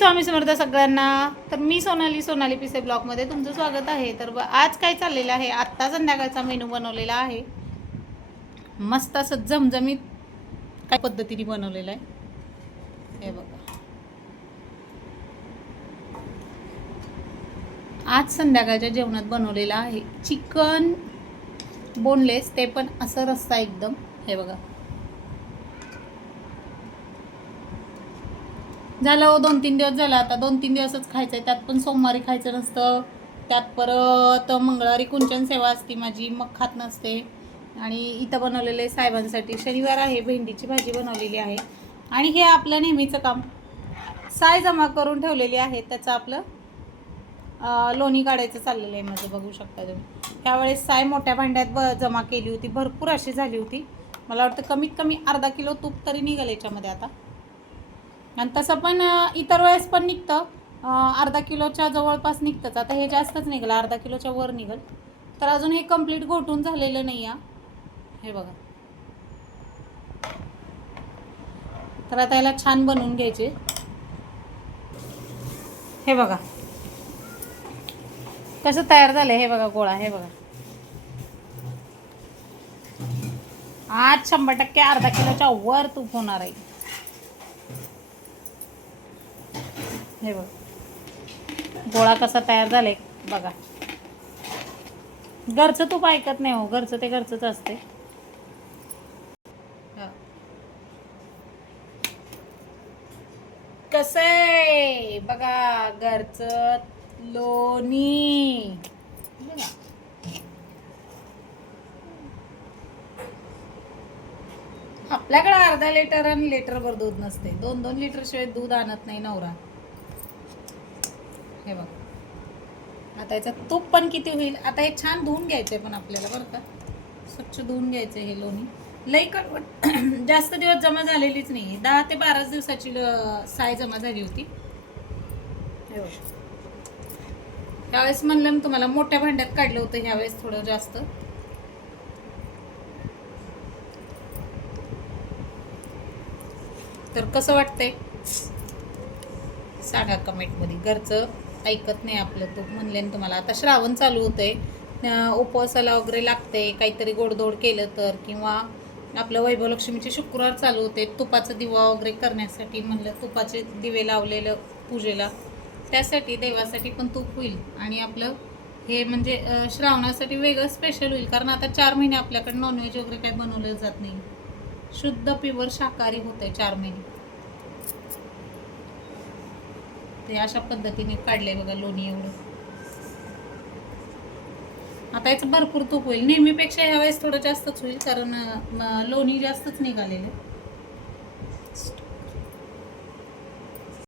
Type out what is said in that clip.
स्वामी समर्थ सगळ्यांना. तर मी सोनाली पिसे ब्लॉगमध्ये तुमचं स्वागत आहे. तर आज काय चाललेलं आहे, आत्ता संध्याकाळचा मेनू बनवलेला आहे. मस्त असं झमझमीत काय पद्धतीने बनवलेलं आहे हे बघा. आज संध्याकाळच्या जेवणात बनवलेलं आहे चिकन बोनलेस, ते पण असं रस्सा एकदम. हे बघा, झालं हो 2-3 दिवस झाला. आता 2-3 दिवसच खायचं आहे. त्यात पण सोमवारी खायचं नसतं, त्यात परत मंगळवारी कुंचन सेवा असते माझी, मग खात नसते. आणि इथं बनवलेलं आहे साहेबांसाठी. शनिवार आहे, भेंडीची भाजी बनवलेली आहे. आणि हे आपलं नेहमीचं काम, साय जमा करून ठेवलेली आहे, त्याचं आपलं लोणी काढायचं चाललेलं आहे माझं. बघू शकता तुम्ही, त्यावेळेस साय मोठ्या भांड्यात जमा केली होती, भरपूर अशी झाली होती. मला वाटतं कमीत कमी अर्धा किलो तूप तरी निघेल याच्यामध्ये आता. आणि तसं पण इतर वेळेस पण निघतं, अर्धा किलोच्या जवळपास निघतंच. आता हे जास्तच निघालं, अर्धा किलोच्या वर निघेल. तर अजून हे कंप्लीट घोटून झालेलं नाही आहे. हे बघा, तर आता याला छान बनवून घ्यायचे. हे बघा कसं तयार झालं. हे बघा गोळा, हे बघा. आज 100% अर्धा किलोच्या वर तूप होणार आहे. हे बघा गोळा कसा तयार झालाय बघा. घरचं तूप ऐकत नाही हो, घरचं ते घरचंच असते. कसं आहे बघा, घरचं लोणी. आपल्याकडे अर्धा लिटर आणि लिटरभर दूध नसते. 2-2 लिटर शिवाय दूध आणत नाही नवरा. हे बघ, आता याचं तूप पण किती होईल. आता हे छान धुवून घ्यायचंय पण आपल्याला, बरं का, स्वच्छ धुवून घ्यायचंय. हे लोणी लई कडवट जास्त दिवस जमा झालेलीच नाही, 10 ते 12 दिवसाची साय जमा झाली होती. यावेळेस म्हणलं मी तुम्हाला मोठ्या भांड्यात काढलं होतं, ह्यावेळेस थोडं जास्त. तर कसं वाटतंय सांगा कमेंटमध्ये. घरचं ऐकत नाही आपलं तूप म्हणले ना तुम्हाला. आता श्रावण चालू होतंय, उपवासाला वगैरे लागते, काहीतरी गोडधोड केलं तर, किंवा आपलं वैभवलक्ष्मीचे शुक्रवार चालू होते, तुपाचा दिवा वगैरे करण्यासाठी म्हणलं तुपाचे दिवे लावलेलं पूजेला, त्यासाठी देवासाठी पण तूप होईल. आणि आपलं हे म्हणजे श्रावणासाठी वेगळं स्पेशल होईल, कारण आता 4 महिने आपल्याकडे नॉनव्हेज वगैरे काही बनवलं जात नाही. शुद्ध प्युअर शाकाहारी होतंय 4 महिने. ते अशा पद्धतीने काढले बघा लोणी एवढं. आता याचं भरपूर तूप होईल, नेहमीपेक्षा ह्यावेळेस थोडं जास्तच होईल, कारण लोणी जास्तच निघालेलं.